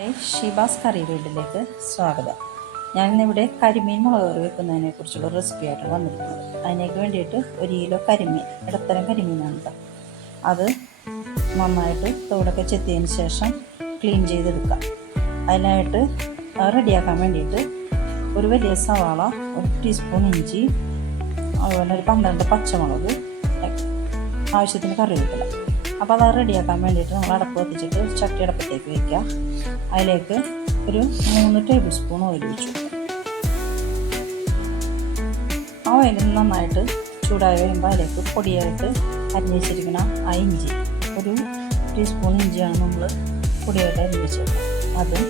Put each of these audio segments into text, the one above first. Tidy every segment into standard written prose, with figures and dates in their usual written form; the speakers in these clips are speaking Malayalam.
ഹായ്, ഷീബാസ് കറി വീട്ടിലേക്ക് സ്വാഗതം. ഞാനിന്നിവിടെ കരിമീൻ മുളക് കറി വെക്കുന്നതിനെ കുറിച്ചുള്ള റെസിപ്പി ആയിട്ടാണ് വന്നിരിക്കുന്നത്. അതിനേക്ക് വേണ്ടിയിട്ട് 1 കിലോ കരിമീൻ, ഇടത്തരം കരിമീനാണ് കേട്ടോ. അത് നന്നായിട്ട് തോടൊക്കെ ചെത്തിയതിന് ശേഷം ക്ലീൻ ചെയ്തെടുക്കാം. അതിനായിട്ട് റെഡിയാക്കാൻ വേണ്ടിയിട്ട് ഒരു വലിയ സവാള, 1 ടീസ്പൂൺ ഇഞ്ചി, അതുപോലെ ഒരു 12 പച്ചമുളക്, ആവശ്യത്തിന് കറിവേപ്പില. അപ്പോൾ അത് റെഡിയാക്കാൻ വേണ്ടിയിട്ട് നമ്മൾ അടപ്പ് കത്തിച്ചിട്ട് ചട്ടി അടപ്പത്തേക്ക് വയ്ക്കുക. അതിലേക്ക് ഒരു 3 ടേബിൾ സ്പൂൺ ഓയിൽ ഒഴിച്ചു കൊടുക്കുക. ആ ഓയിൽ നന്നായിട്ട് ചൂടായി വരുമ്പോൾ അതിലേക്ക് പൊടിയായിട്ട് അരിഞ്ഞ് വെച്ചിരിക്കുന്ന ആ ഇഞ്ചി, ഒരു ടീസ്പൂൺ ഇഞ്ചിയാണ് നമ്മൾ പൊടിയായിട്ട് അരിഞ്ഞ് വെച്ചത്. അതും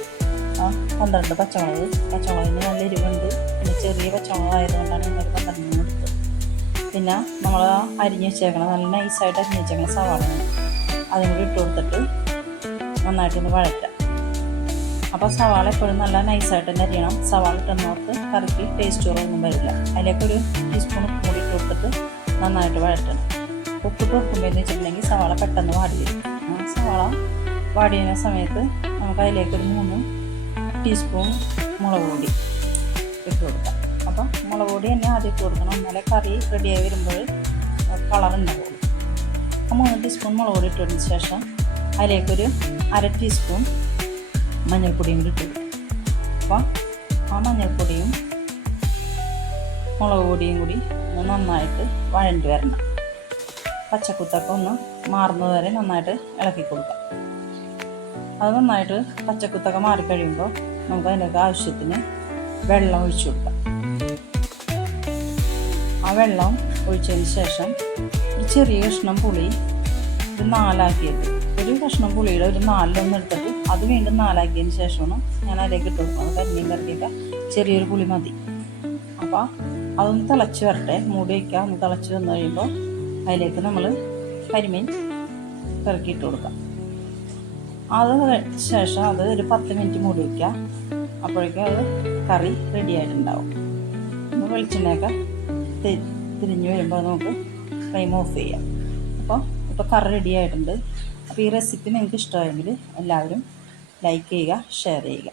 12 പച്ചമുളകിന് നല്ല എരിവുണ്ട്. പിന്നെ ചെറിയ പച്ചമുളക് ആയതുകൊണ്ടാണ് നമ്മൾ 12 എടുത്തത്. പിന്നെ നമ്മൾ അരിഞ്ഞ് വെച്ചേക്കണം, നല്ല നൈസായിട്ട് അരിഞ്ഞ് വെച്ചേക്കണം സവാളയാണ്, അതും കൂടി ഇട്ട് കൊടുത്തിട്ട് നന്നായിട്ടൊന്ന് വഴറ്റാം. അപ്പോൾ സവാള എപ്പോഴും നല്ല നൈസായിട്ട് തന്നെ അരിയണം. സവാള ഇട്ടുന്നോർത്ത് കറിക്ക് ടേസ്റ്റ് കുറവൊന്നും വരില്ല. അതിലേക്കൊരു ടീസ്പൂൺ ഉപ്പ് കൂടി ഇട്ട് കൊടുത്തിട്ട് നന്നായിട്ട് വഴറ്റണം. ഉപ്പിട്ട് വെക്കുമ്പോഴെന്ന് വെച്ചിട്ടുണ്ടെങ്കിൽ സവാള പെട്ടെന്ന് വാടി വരും. സവാള വാടിയ സമയത്ത് നമുക്ക് അതിലേക്കൊരു 3 ടീസ്പൂൺ മുളക് പൊടി ഇട്ട് കൊടുക്കാം. അപ്പം മുളക് പൊടി തന്നെ ആദ്യം ഇട്ട് കൊടുക്കണം, എന്നാലേ കറി റെഡിയായി വരുമ്പോൾ കളർ ഉണ്ടാവുള്ളൂ. 3 ടീസ്പൂൺ മുളക് പൊടി ഇട്ടതിന് ശേഷം അതിലേക്കൊരു 1/2 ടീസ്പൂൺ മഞ്ഞൾപ്പൊടിയും കൂടി ഇട്ട് കൊടുക്കും. അപ്പോൾ ആ മഞ്ഞൾപ്പൊടിയും മുളക് പൊടിയും കൂടി നന്നായിട്ട് വഴണ്ടി വരണം. പച്ചക്കുത്തൊക്കെ ഒന്ന് മാറുന്നത് വരെ നന്നായിട്ട് ഇളക്കി കൊടുക്കാം. അത് നന്നായിട്ട് പച്ചക്കുത്തൊക്കെ മാറിക്കഴിയുമ്പോൾ നമുക്ക് അതിനൊക്കെ ആവശ്യത്തിന് വെള്ളം ഒഴിച്ചു കൊടുക്കാം. ആ വെള്ളം ഒഴിച്ചതിന് ശേഷം ഒരു ചെറിയ കഷ്ണം പുളി ഒരു 4 ഒരു കഷ്ണം പുളിയുടെ ഒരു 4 എടുത്തിട്ട് അത് വീണ്ടും 4 ശേഷമാണ് ഞാൻ അതിലേക്ക് ഇട്ട് കൊടുക്കുന്നത്. കരിമീൻ കറിക്കൊക്കെ ചെറിയൊരു പുളി മതി. അപ്പോൾ അതൊന്ന് തിളച്ച് വരട്ടെ, മൂടി വയ്ക്കുക. ഒന്ന് തിളച്ച് വന്നു കഴിയുമ്പോൾ അതിലേക്ക് നമ്മൾ കരിമീൻ പെറുക്കിയിട്ട് കൊടുക്കാം. അത് ശേഷം അത് ഒരു 10 മിനിറ്റ് മൂടി വയ്ക്കുക. അപ്പോഴേക്കും അത് കറി റെഡി ആയിട്ടുണ്ടാവും. വെളിച്ചെണ്ണയൊക്കെ തിരിഞ്ഞ് വരുമ്പോൾ നമുക്ക് ഫ്ലെയിം ഓഫ് ചെയ്യാം. ഇപ്പോൾ കറി റെഡി ആയിട്ടുണ്ട്. അപ്പോൾ ഈ റെസിപ്പി നിങ്ങൾക്ക് ഇഷ്ടമായെങ്കിൽ എല്ലാവരും ലൈക്ക് ചെയ്യുക, ഷെയർ ചെയ്യുക.